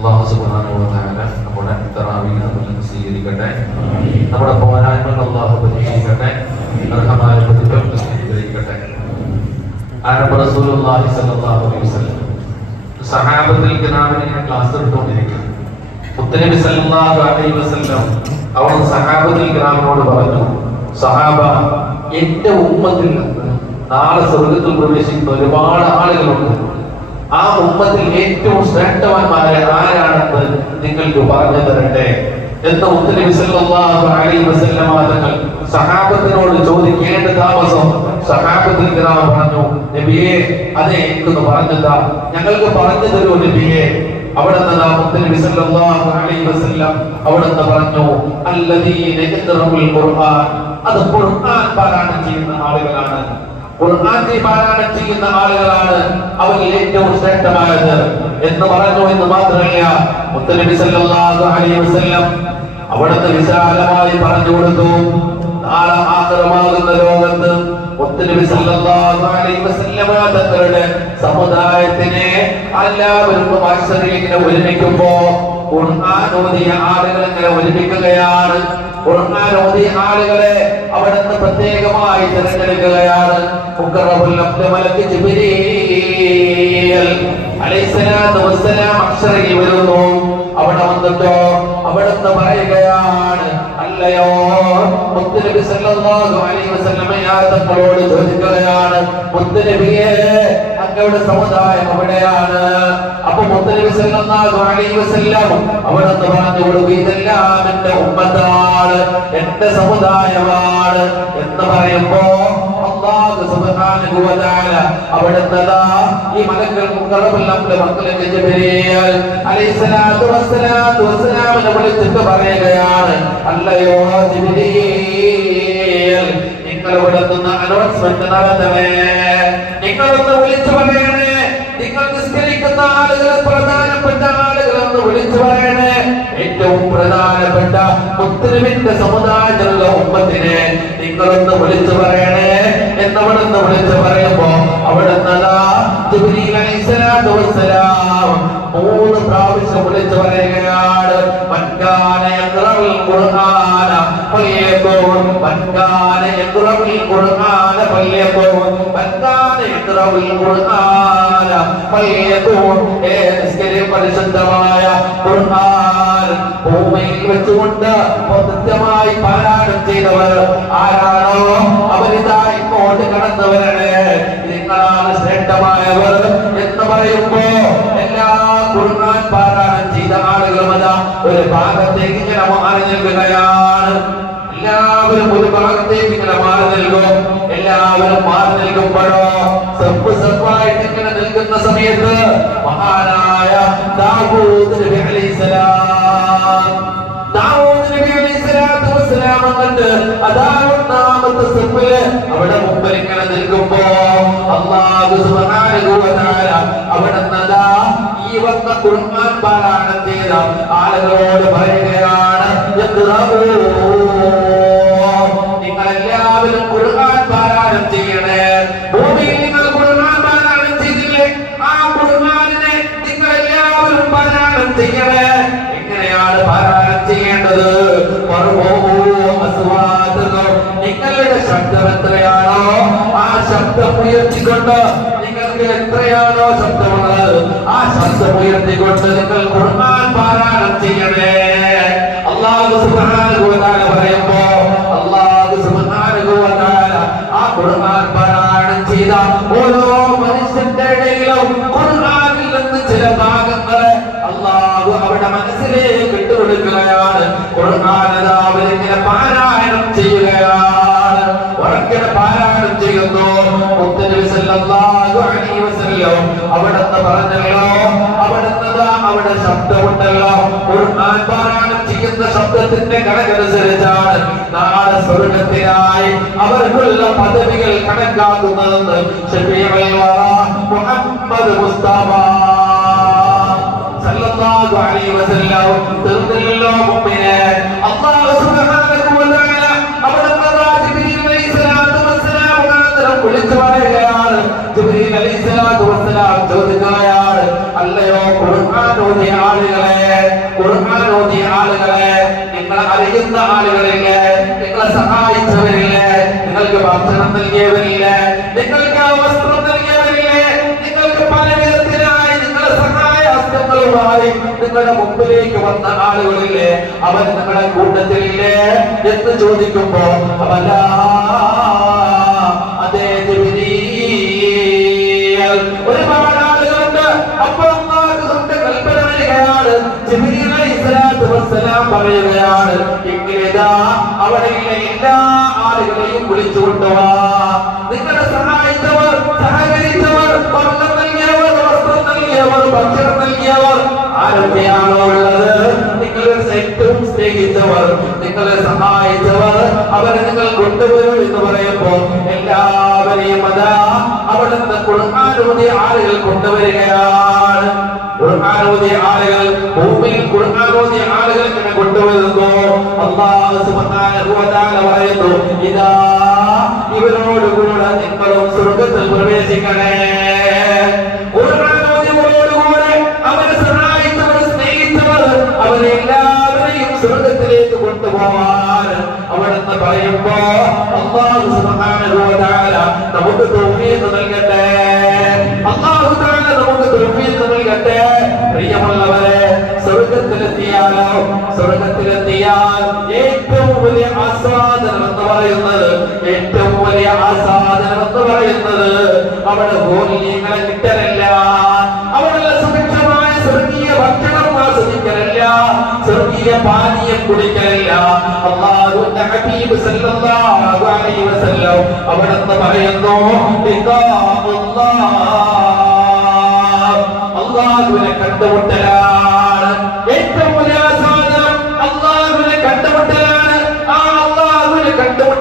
അള്ളാഹു തആല നമ്മുടെ തറാവീഹ് നമ്മൾ സ്വീകരിക്കട്ടെ. നമ്മുടെ പോരായ്മകൾ അള്ളാഹു പരീക്ഷിക്കട്ടെ അർഹമായ പ്രതിഫലം സ്വീകരിക്കട്ടെ ആരംഭ റസൂലുള്ളാഹി സ്വല്ലല്ലാഹു അലൈഹി വസല്ലം സഹാബത്തിൽ കിറാമിനെ ഞാൻ ക്ലാസ് എടുത്തുകൊണ്ടിരിക്കുന്നു മുത്തനബി സല്ലല്ലാഹു അലൈഹി വസല്ലം അവൻ സഹാബത്തിൽ കിറാമിനോട് പറഞ്ഞു സഹാബ എന്റെ ഉമ്മത്തിൽ നാളെ സ്വർഗത്തിൽ പ്രവേശിക്കുന്ന ഒരുപാട് ആളുകളുണ്ട്. ആ ഉമ്മത്തിൽ ഏറ്റവും ശ്രേഷ്ഠവാന്മാരെ ആരാണെന്ന് നിങ്ങൾക്ക് പറഞ്ഞു തരട്ടെ? എന്ന് മുത്തനബി സല്ലല്ലാഹു അലൈഹി വസല്ലം തങ്ങൾ സഹാബത്തിനോട് ചോദിക്കേണ്ട താമസം സഹാബത്തിൽ കിറാം പറഞ്ഞു നബിയെ അതെ എനിക്കൊന്ന് പറഞ്ഞതാ ഞങ്ങൾക്ക് പറഞ്ഞു തരൂ നബിയെ. അവിടെ നിന്ന് മുത്തനബി സല്ലല്ലാഹു അലൈഹി വസല്ലം അവിടെ നിന്ന് പറഞ്ഞു അല്ലദീന ഖുർആൻ. അത് ഖുർആൻ പാരായണം ചെയ്യുന്ന ആളുകളാണ് ഖുർആന്റെ പാരായണം ചെയ്യുന്ന ആളുകളാണ് അവരിൽ ഏറ്റവും ശ്രേഷ്ഠമായത് എന്ന് പറഞ്ഞു എന്ന് മാത്രമല്ല മുത്തനബി സല്ലല്ലാഹു അലൈഹി വസല്ലം അവിടുന്ന് വിശാലമായി പറഞ്ഞു കൊടുത്തു നാളെ ആദരമാകുന്ന ലോകത്ത് മുത്തനബി സല്ലല്ലാഹു അലൈഹി വസല്ലമ തങ്ങളുടെ സമുദായത്തിനെ എല്ലാവർക്കും വാത്സല്യം ഇങ്ങനെ ഒരുമിക്കുമ്പോ ഖുർആൻ ഓതിയ ആളുകൾ ഇങ്ങനെ ഒരുമിക്കുകയാണ്. ഓതിയ ആളുകളെ അവിടുന്ന് പ്രത്യേകമായി തിരഞ്ഞെടുക്കുകയാണ്. അക്ഷരയിൽ വരുന്നു. അവിടെ വന്നിട്ടോ? അവിടുന്ന് പറയുകയാണ് അല്ലയോ മുത്തുനബി സല്ലല്ലാഹു അലൈഹി വസല്ലമ യാ തങ്ങളോട് ചോദിക്കുകയാണ് മുത്തുനബിയെ അങ്ങയുടെ സമുദായം എവിടെയാണ്? അപ്പൊ മുത്തുനബി സല്ലല്ലാഹു അലൈഹി വസല്ലം അവിടുന്ന് പറഞ്ഞു കൊടുക്കും ഇതെല്ലാം എന്റെ ഉമ്മത്താണ് എന്റെ സമുദായമാണ് എന്ന് പറയുമ്പോ അല്ലാഹു ഈ പറയുകയാണ്. അല്ലയോ നിങ്ങൾ നിങ്ങൾ നിസ്കരിക്കുന്ന ആളുകളെ ഏറ്റവും സമുദായത്തിലുള്ള ഉമ്മത്തിനെ നിങ്ങളൊന്ന് വിളിച്ചു പറയണേ. എന്നവിടുന്ന് വിളിച്ചു പറയുമ്പോ അവിടെ മൂന്ന് പ്രാവശ്യം വിളിച്ചു പറയുകയാണ് പരിശുദ്ധമായ ഭൂമിയിൽ വെച്ചുകൊണ്ട് കൃത്യമായി പാരായണം ചെയ്തവർ ആരാണോ? അവരിതായി ഇങ്ങോട്ട് കടന്നവരാണ് നിങ്ങളാണ് ശ്രേഷ്ഠമായവർ എന്ന് പറയുമ്പോ എല്ലാ ഖുർആൻ പാരായണം ചെയ്ത ആളുകളും ഒരു ഭാഗത്തേക്ക് ഇങ്ങനെ മാറി നിൽക്കുകയാണ്. എല്ലാവരും ഒരു ഭാഗത്തേക്ക് ഇങ്ങനെ മാറി നിൽക്കും. എല്ലാവരും മാറി നിൽക്കുമ്പോഴോ സെപ്പ് സെപ്പായിട്ട് ഇങ്ങനെ നിൽക്കുന്ന സമയത്ത് മഹാനായ ദാവൂദ് അലൈഹിസ്സലാം ഒന്നാമത്തെ സ്റ്റെപ്പിൽ അവിടെ മുമ്പിൽ ഇങ്ങനെ നിൽക്കുമ്പോ വ തആല അവിടെ നദാ ഈ വന്ന ഖുർആൻ പാരായണത്തേത് ആളുകളോട് പറയുകയാണ്. നിങ്ങൾ എല്ലാവരും ഖുർആൻ പാരായണം ചെയ്യണേ ഭൂമിയിൽ നിങ്ങൾ ഖുർആൻ പാരായണം ചെയ്തില്ലേ ആ ഖുർആനിനെ നിങ്ങൾ എല്ലാവരും പാരായണം ചെയ്യണേ എങ്ങനെയാണ് പാരായണം ചെയ്യേണ്ടത്. നിങ്ങളുടെ ശബ്ദം ആ ശബ്ദം ഉയർത്തിക്കൊണ്ട് നിങ്ങൾക്ക് എത്രയാണോ ശബ്ദമുള്ളത് ആ ശബ്ദം ഉയർത്തിക്കൊണ്ട് നിങ്ങൾ ഖുർആൻ പാരായണം ചെയ്യണേ. അല്ലാഹു സുബ്ഹാനഹു വ തആല പറയുമ്പോ ശബ്ദത്തിന്റെ കണക്കനുസരിച്ചാണ് നാളെ സ്വർഗത്തിനായി അവർക്കുള്ള പദവികൾ കണക്കാക്കുന്നതെന്ന് മുഹമ്മദ് മുസ്തഫ സല്ലല്ലാഹു അലൈഹി വസല്ലം തീർന്നില്ലല്ലോ മുമ്പിനെ അല്ലാഹു സുബ്ഹാനഹു വ തആല അവിടുന്ന് ദാ ജിബ്രീൽ അലൈഹിസ്സലാത്തു വസ്സലാം വിളിച്ചു പറയുകയാണ് ജിബ്രീൽ അലൈഹിസ്സലാത്തു വസ്സലാം ചോദിക്കുകയാണ് അല്ലയോ ആളുകളെ ഖുർആൻ ഓതിയ ആളുകളെ നിങ്ങൾ അറിയുന്ന ആളുകളില്ലേ നിങ്ങളെ സഹായിച്ചവരില്ലേ നിങ്ങൾക്ക് ഭക്ഷണം നൽകിയവരില്ലേ നിങ്ങൾക്ക് വസ്ത്രം നൽകിയവരില്ലേ നിങ്ങൾക്ക് പല വിധത്തിലായി നിങ്ങളെ സഹായ ഹസ്തങ്ങളുമായി നിങ്ങളുടെ മുമ്പിലേക്ക് വന്ന ആളുകളില്ലേ അവർ നിങ്ങളുടെ കൂട്ടത്തിലില്ലേ എന്ന് ചോദിക്കുമ്പോ അവലാ ആളുകളെയും വിളിച്ചു കൊണ്ടുവാ നിങ്ങളെ സഹായിച്ചവർ സഹകരിച്ചവർ സ്വർണം നൽകിയവർ വസ്ത്രം നൽകിയവർ ഭക്ഷണം നൽകിയവർ ആരൊക്കെയാണോ ഉള്ളത്? നിങ്ങളെ ഏറ്റവും സ്നേഹിച്ചവർ നിങ്ങളെ സഹായിച്ചവർ അവരെ നിങ്ങൾ കൊണ്ടുവരും എന്ന് പറയുമ്പോൾ എല്ലാവരെയും അതാ അവിടുന്ന് കുടുംബാനൂതിയ ആളുകൾ കൊണ്ടുവരികയാണ്. കുടുംബാനൂതിയ ആളുകൾ ഭൂമിയിൽ കുടുംബാനൂതിയ ആളുകൾ ഇങ്ങനെ അള്ളാഹു സുബ്ഹാനഹു വ തആല പറയുന്നു ഇതാ ഇവരോടുകൂടെ നിങ്ങളും സ്വർഗത്തിൽ പ്രവേശിക്കണേ സ്വർഗത്തിലേക്ക് കൊണ്ടുപോവാൻ അവിടുന്ന് പറയുമ്പോ അള്ളാഹു സുബ്ഹാനഹു വ തആല നമുക്ക് തൗഫീഖ് നൽകട്ടെ അള്ളാഹു തആല നമുക്ക് തൗഫീഖ് നൽകട്ടെ പ്രിയമുള്ളവരെ സ്വർഗത്തിലെത്തിയാൽ ഏറ്റവും വലിയ ആസാദനം എന്ന് പറയുന്നത് ഏറ്റവും വലിയ ആസാദനം എന്ന് പറയുന്നത് അവിടെ ഭൂമികളെ കിട്ടലല്ല. അവിടെ സുഭിക്ഷമായ സ്വർഗീയ ഭക്ഷണം ആസ്വദിക്കലല്ല സ്വർഗീയ പാനീയം കുടിക്കലല്ല. അള്ളാഹുവിന്റെ സല്ലല്ലാഹു അലൈഹി വസല്ലം അവിടുന്ന് പറയുന്നു ലിഖാഉല്ലാഹ് അള്ളാഹുവിനെ കണ്ടുമുട്ടലാണ്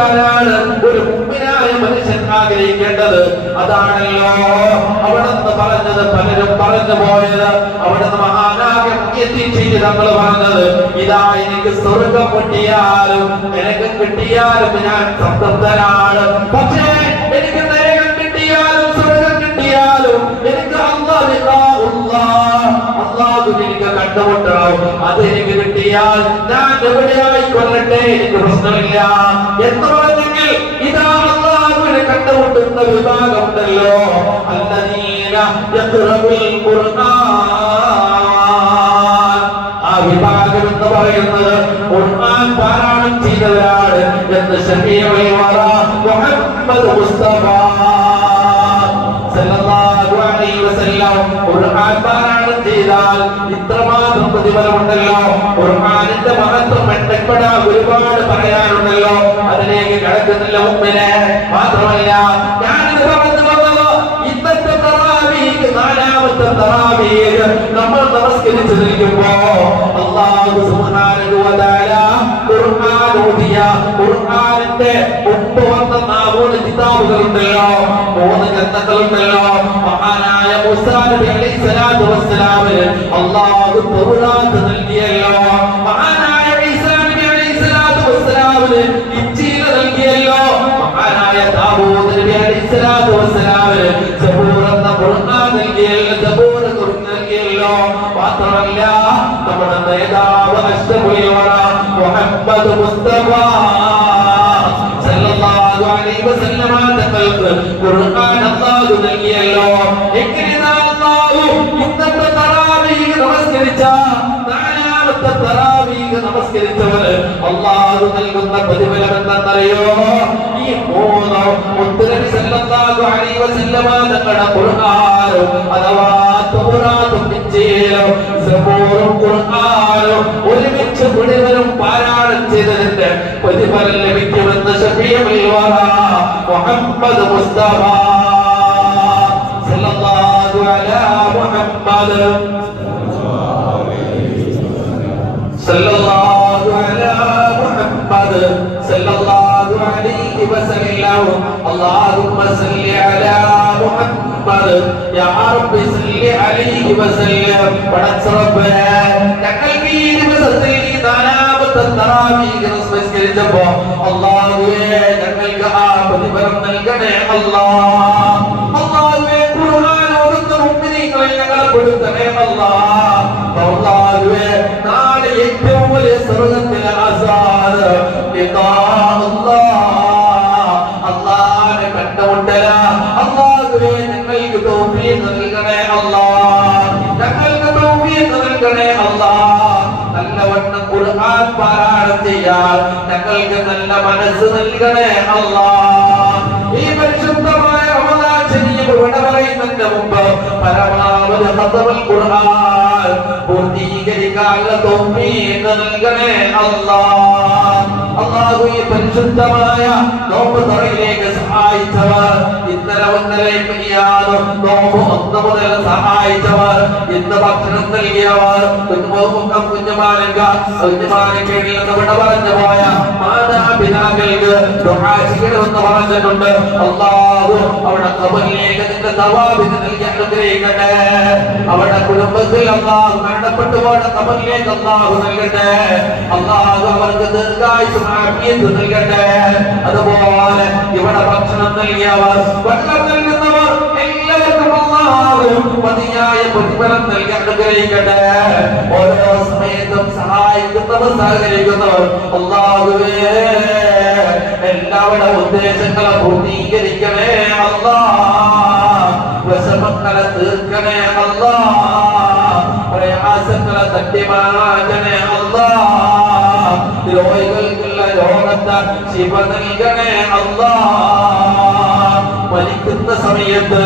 കണ്ടുമുട്ടാനാണ് ഒരു മുമ്പിനായ മനുഷ്യൻ ആഗ്രഹിക്കേണ്ടത്. അതാണല്ലോ അവിടുന്ന് പറഞ്ഞത് പലരും പറഞ്ഞു പോയത്. അവിടുന്ന് മഹാനായ ചെയ്ത് നമ്മൾ പറഞ്ഞത് ഇതാ എനിക്ക് സ്വർഗം കിട്ടിയാലും എനിക്ക് കിട്ടിയാലും ഞാൻ സംതൃപ്തനാണ്. പക്ഷേ എനിക്ക് അള്ളാഹു എനിക്ക് കണ്ടുമുട്ടണം അത് എനിക്ക് കിട്ടിയാൽ ഞാൻ എവിടെയായി കൊല്ലട്ടെ? എനിക്ക് പ്രശ്നമില്ല. എന്ന് പറഞ്ഞെങ്കിൽ ഇതാ അള്ളാഹുവിനെ കണ്ടുമുട്ടുന്ന വിഭാഗം ഉണ്ടല്ലോ ആ വിഭാഗം എന്ന് പറയുന്നത് ഖുർആൻ പാരായണം ചെയ്തവരാണ് എന്ന് വറ മുഹമ്മദ് മുസ്തഫ പ്രതിഫലമുണ്ടല്ലോ. ഖുർആാനിന്റെ മഹത്വം എണ്ണപ്പെടാൻ ഒരുപാട് പറയാനുണ്ടല്ലോ. അതിലേക്ക് കിടക്കുന്നില്ല മുമ്പിനെ. മാത്രമല്ല ഞാനിത് നമ്മൾ നമസ്കരിച്ചു നിൽക്കുമ്പോ സുബ്ഹാനഹു വ ഖുർആൻ വന്ന കിതാബുകളുണ്ടല്ലോ. മൂന്ന് ഗ്രന്ഥങ്ങളുണ്ടല്ലോ. മഹാനായ മൂസാ വസ്സലാമിന് അല്ലാഹു തൗറാത്ത് നൽകിയല്ലോ. മഹാനായ ഈസാ നബി അലൈഹി സ്വലാത്തു വസ്സലാമിന് ഇഞ്ചീൽ നൽകിയല്ലോ. മഹാനായ ദാവൂദ് നബി അലൈഹി സ്വലാത്തു നൽകുന്ന ഈ സല്ലല്ലാഹു അലൈഹി വസല്ലമ അഥവാ ഒരുമിച്ച് മുഴുവനും പാരായണം ചെയ്തതിന്റെ പ്രതിഫലം ലഭിക്കുമെന്ന് മുസ്തഫ اللهم صل على محمد يا رب صل عليه وسلم വസല്ലം. رب റബ്ബേ ഞങ്ങൾക്ക് ഈ ദിവസത്തിൽ ഈ നാലാമത്തെ തറാവീഹ് നമസ്കരിച്ചപ്പോ അള്ളാഹുവേ ഞങ്ങൾക്ക് ആ പ്രതിഫലം നൽകണേ അള്ളാഹ് അള്ളാഹുവേ ഖുർആൻ ഓതുന്ന മുഅ്മിനീങ്ങളിൽ ഞങ്ങളെ പെടുത്തണേ അള്ളാഹ് മനസ്സ് നൽകണേ അല്ലാ ഈ പരിശുദ്ധമായ റമദാൻ ശരീഫ് വിട പറയുന്നതിന് മുമ്പ് പരമാവധി ഖത്തമുൽ ഖുർആൻ പൂർത്തീകരിക്കാനുള്ള തൗഫീഖ് നൽകണേ അല്ലാ അള്ളാഹു ഈ പരിശുദ്ധമായ നോമ്പ് തുറയിലേക്ക് സഹായിച്ചവർ ഇന്നലെ ഒന്നര കഴിയാതും നോമ്പ് ഒന്ന് മുതൽ സഹായിച്ചവർ ഇന്ന് ഭക്ഷണം നൽകിയവർ കുഞ്ഞുമോക്കം കുഞ്ഞുമാനങ്ക കുഞ്ഞുമാനക്കയിൽ നിന്ന് വിട പറഞ്ഞു പോയ മാതാപിതാക്കൾക്ക് എന്ന് പറഞ്ഞിട്ടുണ്ട്. അള്ളാഹു അവിടെ കബറിലേക്ക് നിന്റെ സവാബിന് നൽകി അനുഗ്രഹിക്കട്ടെ. കുടുംബത്തിൽ അള്ളാഹു മരണപ്പെട്ടു പോയ കബറിലേക്ക് അള്ളാഹു നൽകട്ടെ. അള്ളാഹു അവർക്ക് ദീർഘായുസ് നൽകട്ടെ. അതുപോലെ ഇവിടെ ഭക്ഷണം നൽകിയവർ വെള്ളം നൽകുന്നവർ എല്ലാവർക്കും എല്ലാവരും മതിയായ പ്രതിഫലം നൽകി അനുഗ്രഹിക്കട്ടെ. ഓരോ സമയത്തും സഹായിക്കുന്നവർ സഹകരിക്കുന്നവർ അള്ളാഹുവേ എല്ലാവരുടെ ഉദ്ദേശങ്ങളെ പൂർത്തീകരിക്കണേ അല്ലാ വിഷമങ്ങളെ തീർക്കണേ അല്ലാ പ്രയാസങ്ങളെ തട്ടിമാറ്റണേ അല്ലാ രോഗികൾക്കുള്ള രോഗത്തെ ശിവ നൽകണേ അല്ലാ മരിക്കുന്ന സമയത്ത്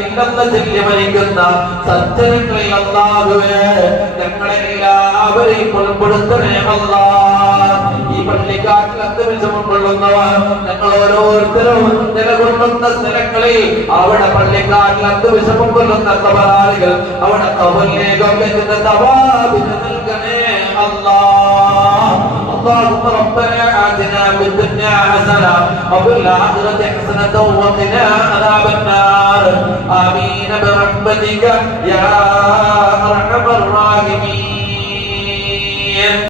ഇല്ലെന്ന ചൊല്ലി സജ്ജനങ്ങളിൽ അല്ലാഹുവേ ഞങ്ങളെ ഉൾപ്പെടുത്തണേമല്ല ഈ പള്ളിക്കാട്ടിൽ അന്തവിഷമം കൊള്ളുന്നവർ ഞങ്ങൾ ഓരോരുത്തരും നിലകൊള്ളുന്ന സ്ഥലങ്ങളിൽ അവിടെ പള്ളിക്കാട്ടിൽ അന്തവിഷമം കൊള്ളുന്ന കബറാളികൾ അവിടെ കബലിലേകം എത്തുന്ന തവാബിന് നൽകണേ اللهم ربنا آتنا في الدنيا حسنة وفي الآخرة حسنة وقنا عذاب النار. آمين برحمتك يا أرحم الراحمين.